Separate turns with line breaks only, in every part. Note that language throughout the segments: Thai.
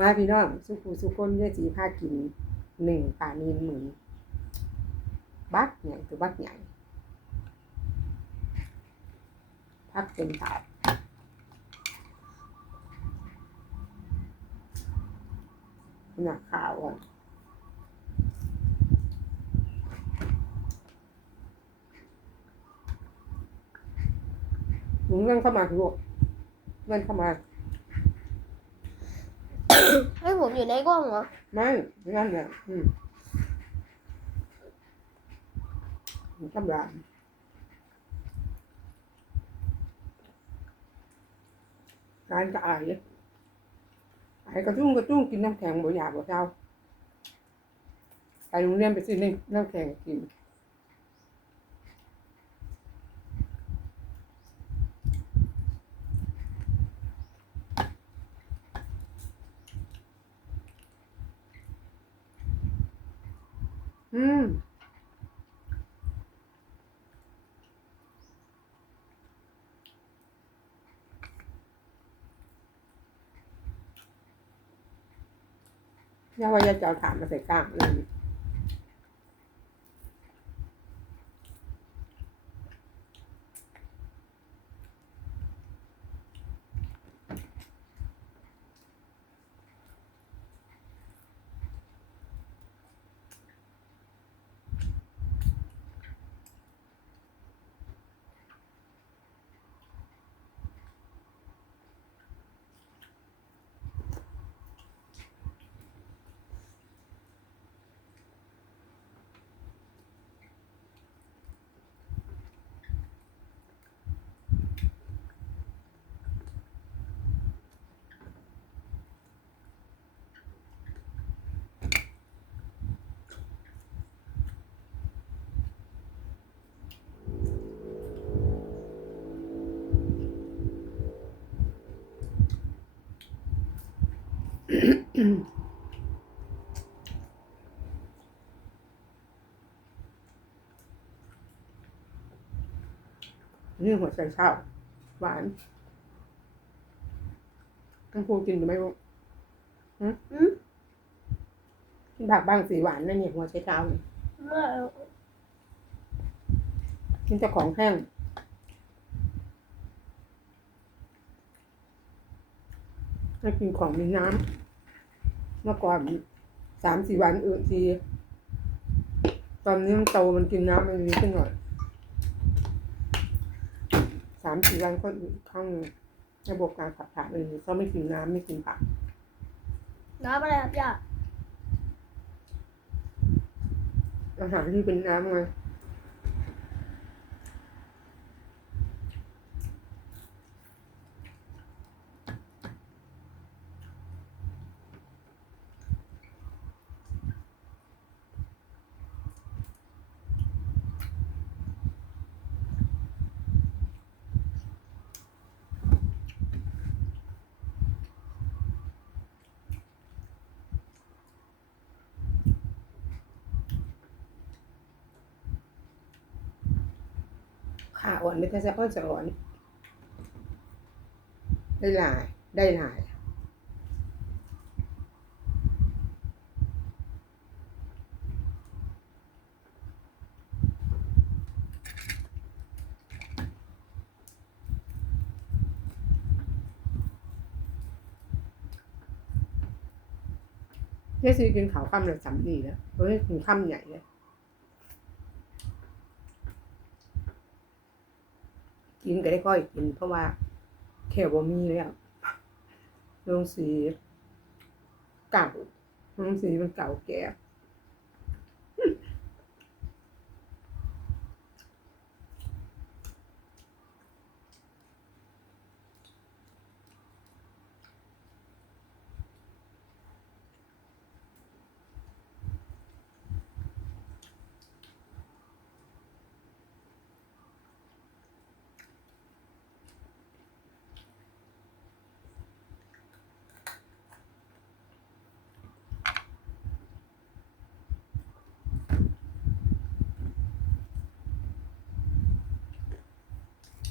มาพี่น้องสุขุสุคนเยสีพากินหนึ่งปลานีนหมือบักใหญ่ตัวบักใหญ่พักเป็นตาหนักข่าวอะหนูเลื่อนเข้ามาคือลูกเลื่อนเข้ามา
ให้ผมอยู่ในกล้องเหรอ
ไม่นั่นแหละอืมกำลังการกระอายไอ้กระจุ้งกระจุ้งกินน้ำแข็งบ่อยากบ่เจ้าไปโรงเรียนไปซื้อน้ำแข็งกิน อืมย่าว่าจะเอาถามมาใส่กล้ามเลย นี่หัวใจเช่าหวานต้องพูดกินหรือไม่รู้
อืม
กินผักบ้างสีหวานนั่นเนี่ยหัวใจเช่าเนี่ย
ไม่เอา
กินแต่ของแห้งให้กินของมีน้ำ เมื่อก่อนสามสี่วันอื่นทีตอนนี้มันโตมันกินน้ำมันดีขึ้นหน่อยสามสี่วันก็อีกครั้งหนึ่งระบบการขับถ่ายเลยเขาไม่กินน้ำไม่กินผัก
น้ำอะไรครับย่า
อาหารที่เป็นน้ำไง ขาอ่อนไม่ใช่เฉพาะจะอ่อนได้หลายได้หลายเยซีกินขาวข้ามเลยสำลีแล้วเฮ้ยกินข้ามใหญ่เลย กินก็ได้ค่อยกิน เพราะว่าแค่บ่มีแล้วโรงสีเก่าโรงสีมันเก่าแก่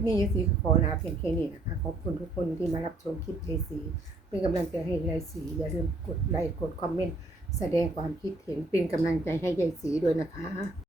ปนี้ยายสีขอลาเพียงแค่นี้นะคะขอบคุณทุกคนที่มารับชมคลิปยายสีเป็นกำลังใจให้ยายสีอย่าลืมกดไลค์กดคอมเมนต์แสดงความคิดเห็นเป็นกำลังใจให้ยายสีด้วยนะคะ